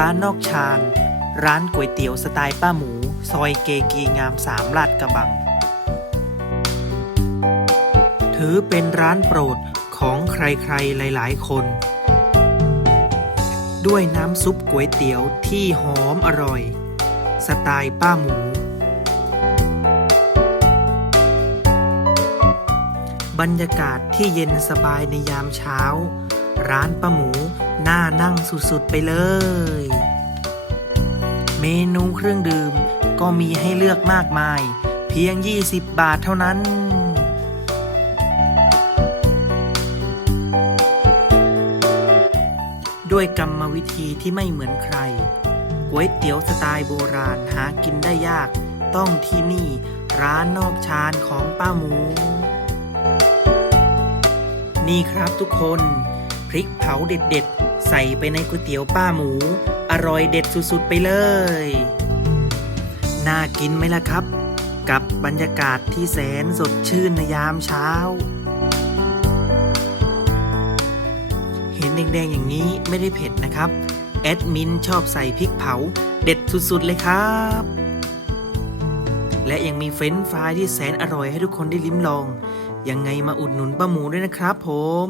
ร้านนอกชาน ร้านก๋วยเตี๋ยวสไตล์ป้าหมู ซอยเกกีงามสามลาดกระบัง ถือเป็นร้านโปรดของใครๆ หลายๆ คน ด้วยน้ำซุปก๋วยเตี๋ยวที่หอมอร่อย สไตล์ป้าหมู บรรยากาศที่เย็นสบายในยามเช้า ร้านป้าหมูน่านั่งสุด ๆ ไปเลย เมนูเครื่องดื่ม ก็มีให้เลือกมากมาย เพียง 20 บาทเท่านั้น ด้วยกรรมวิธีที่ไม่เหมือนใครก๋วยเตี๋ยวสไตล์โบราณหากินได้ยาก ต้องที่นี่ร้านนอกชานของป้าหมู นี่ครับทุกคน พริกเผาเด็ดๆ ใส่ไปในก๋วยเตี๋ยวป้าหมู อร่อยเด็ดสุดๆไปเลย น่ากินไหมล่ะครับ กับบรรยากาศที่แสนสดชื่นในยามเช้า เห็นแดงๆอย่างนี้ไม่ได้เผ็ดนะครับ แอดมินชอบใส่พริกเผาเด็ดสุดๆเลยครับ และยังมีเฟรนช์ฟรายที่แสนอร่อยให้ทุกคนได้ลิ้มลอง ยังไงมาอุดหนุนป้าหมูด้วยนะครับผม